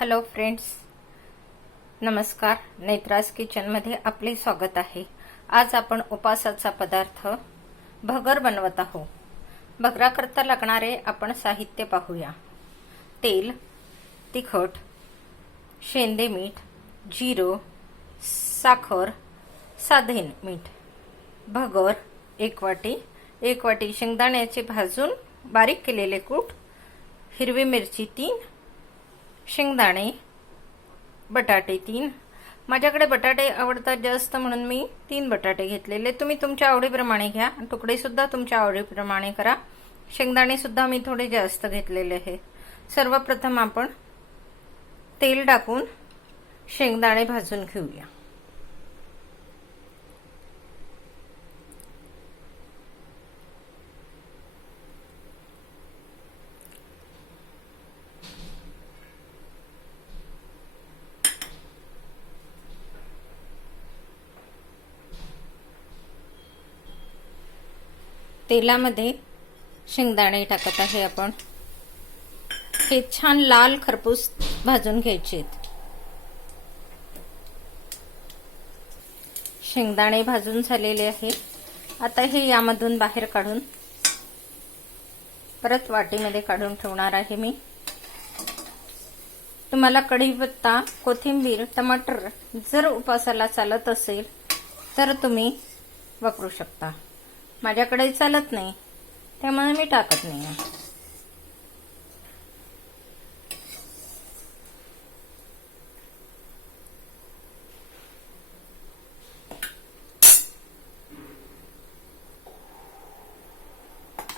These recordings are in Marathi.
हॅलो फ्रेंड्स नमस्कार. नेत्रास किचनमध्ये आपले स्वागत आहे. आज आपण उपासाचा पदार्थ भगर बनवत आहोत. भगराकरता लागणारे आपण साहित्य पाहूया. तेल तिखट शेंदे मीठ जिरो साखर साधेन मीठ. भगर एक वाटी एक वाटी शेंगदाण्याचे भाजून बारीक केलेले कूट हिरवी मिरची तीन शेंगदाणे बटाटे तीन. माझ्याकडे बटाटे आवडतात जास्त म्हणून मी तीन बटाटे घेतलेले. तुम्ही तुमच्या आवडीप्रमाणे घ्या. तुकडेसुद्धा तुमच्या आवडीप्रमाणे करा. शेंगदाणेसुद्धा मी थोडे जास्त घेतलेले आहे. सर्वप्रथम आपण तेल टाकून शेंगदाणे भाजून घेऊया. तेलामध्ये शेंगदाणे टाकत आहे आपण. हे छान लाल खरपूस भाजून घ्यायचे आहेत. शेंगदाणे भाजून झालेले आहे आता हे यामधून बाहेर काढून परत वाटीमध्ये काढून ठेवणार आहे मी. तुम्हाला कढीपत्ता कोथिंबीर टमाटर जर उपासाला चालत असेल तर तुम्ही वापरू शकता. माझ्याकडे चालत नाही. त्यामुळे मी टाकत नाही.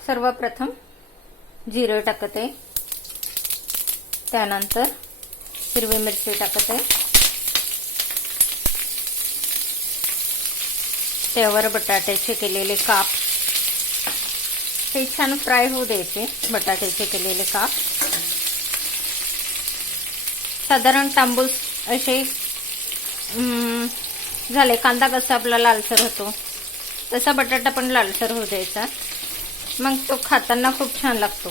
सर्वप्रथम जिरं टाकत. आहे त्यानंतर हिरवी मिरची टाकत. आहे त्यावर बटाट्याचे केलेले काप. हे छान फ्राय होऊ द्यायचे बटाट्याचे केलेले काप. साधारण तांबूस असे झाले. कांदा कसा आपला लालसर होतो तसा बटाटा पण लालसर होऊ द्यायचा. मग तो खाताना खूप छान लागतो.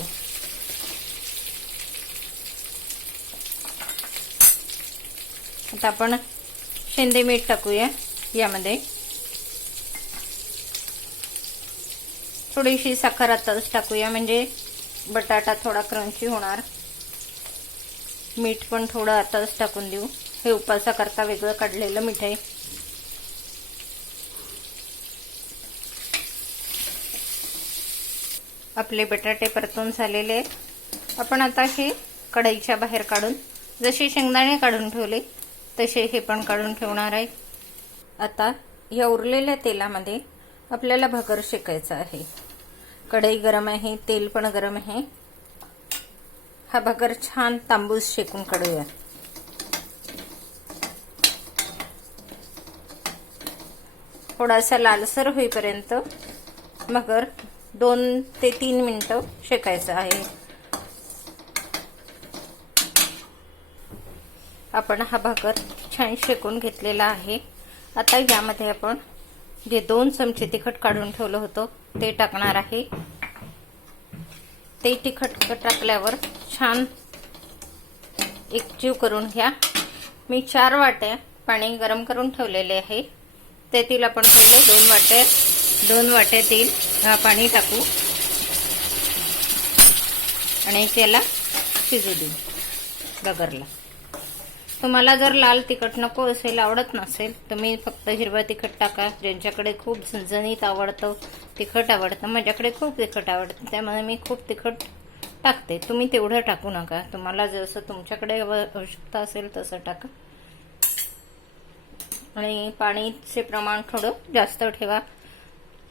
आता आपण शेंदे मीठ टाकूया यामध्ये. थोडीशी साखर आताच टाकूया म्हणजे बटाटा थोडा क्रंची होणार. मीठ पण थोडं आताच टाकून देऊ. हे उपासा करता वेगळं काढलेलं मीठ आहे. आपले बटाटे परतून झालेले आहेत. आपण आता हे कढईच्या बाहेर काढून जसे शेंगदाणे काढून ठेवले तसे हे पण काढून ठेवणार आहे. आता या उरलेल्या तेलामध्ये आपल्याला भाकर शेकायचा आहे. कढई गरम आहे तेल पण गरम आहे. हा भाकर छान तांबूस शेकून काढूया. थोडासा लालसर होईपर्यंत मगर दोन ते तीन मिनटं शेकायचं आहे. आपण हा भाकर छान शेकून घेतलेला आहे. आता यामध्ये आपण जे दोन चमचे तिखट काढून ठेवलं होतं ते टाकणार आहे. ते तिखट टाकल्यावर छान एकजीव करून घ्या. मी चार वाट्या पाणी गरम करून ठेवलेले आहे. तेतील आपण पहिले दोन वाट्या दोन वाट्या तेल पाणी टाकू. आणि त्याला शिजू देऊ. बगरला तुम्हाला जर लाल तिखट नको असेल आवडत नसेल तुम्ही फक्त हिरवं तिखट टाका ज्यांच्याकडे खूप झणझणीत आवडतं तिखट आवडतं माझ्याकडे खूप तिखट आवडतं त्यामुळे मी खूप तिखट टाकते. तुम्ही तेवढं टाकू नका. तुम्हाला जसं तुमच्याकडे आवश्यकता असेल तसं टाका. आणि पाणीचे प्रमाण थोडं जास्त ठेवा.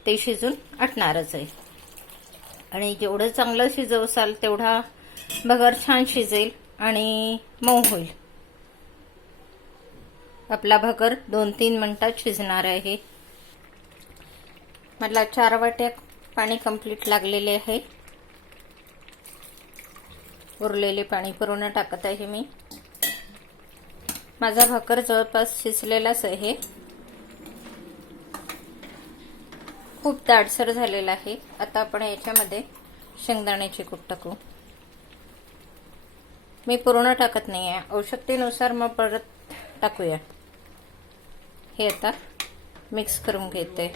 ते शिजून आटणारच आहे. आणि जेवढं चांगलं शिजवसाल तेवढा बगर छान शिजेल आणि मऊ होईल. आपला भगर दोन तीन मिनटात शिजणार आहे. मला चार वाट्या पाणी कंप्लीट लागलेले आहे. उरलेले पाणी पूर्ण टाकत आहे मी. माझा भाकर जवळपास शिजलेलाच आहे. खूप दाडसर झालेला आहे. आता आपण याच्यामध्ये शेंगदाण्याची कूट टाकू. मी पूर्ण टाकत नाही आहे आवश्यकतेनुसार मग परत टाकूया. हे आता मिक्स करून घेते.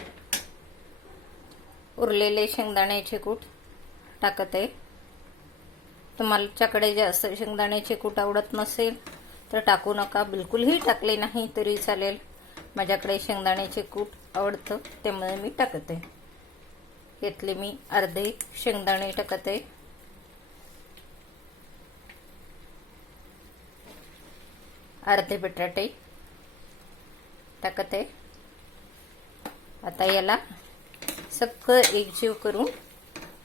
उरलेले शेंगदाण्याचे कूट टाकत. आहे तुम्हाच्याकडे जास्त शेंगदाण्याचे कूट आवडत नसेल तर टाकू नका. बिलकुलही टाकले नाही तरी चालेल. माझ्याकडे शेंगदाण्याचे कूट आवडतं त्यामुळे मी टाकते. घेतले मी अर्धे शेंगदाणे टाकते. अर्धे बटाटे टाकत. आहे आता याला सगळं एकजीव करून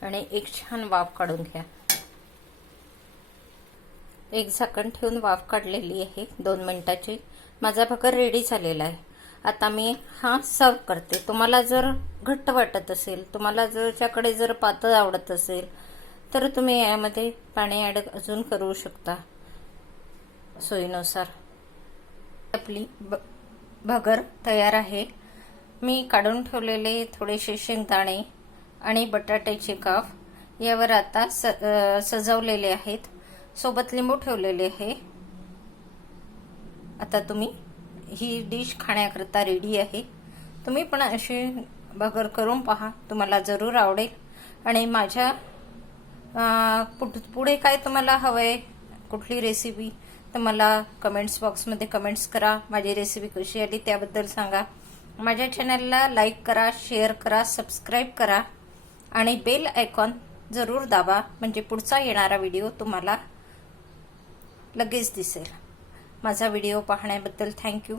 आणि एक छान वाफ काढून घ्या. एक झाकण ठेवून वाफ काढलेली आहे दोन मिनिटाची. माझा भगर रेडी झालेला आहे. आता मी हा सर्व करते. तुम्हाला जर घट्ट वाटत असेल तुम्हाला जरच्याकडे जर पातळ आवडत असेल तर तुम्ही यामध्ये पाणी ॲड अजून करू शकता. सोयीनुसार. आपली भगर तयार आहे. मी काढून ठेवलेले थोडेसे शेंगदाणे आणि बटाट्याचे काफ यावर आता स सजवलेले आहेत. सोबत लिंबू ठेवलेले आहे. आता तुम्ही ही डिश खाण्याकरता रेडी आहे. तुम्ही पण अशी भगर करून पहा. तुम्हाला जरूर आवडेल. आणि माझ्या पुढे काय तुम्हाला हवं आहे कुठली रेसिपी तर मला कमेंट्स बॉक्समध्ये कमेंट्स करा. माझी रेसिपी कशी आली त्याबद्दल सांगा. माझ्या चॅनलला लाईक करा शेअर करा सबस्क्राईब करा. आणि बेल आयकॉन जरूर दाबा. म्हणजे पुढचा येणारा व्हिडिओ तुम्हाला लगेच दिसेल. माझा व्हिडिओ पाहण्याबद्दल थँक्यू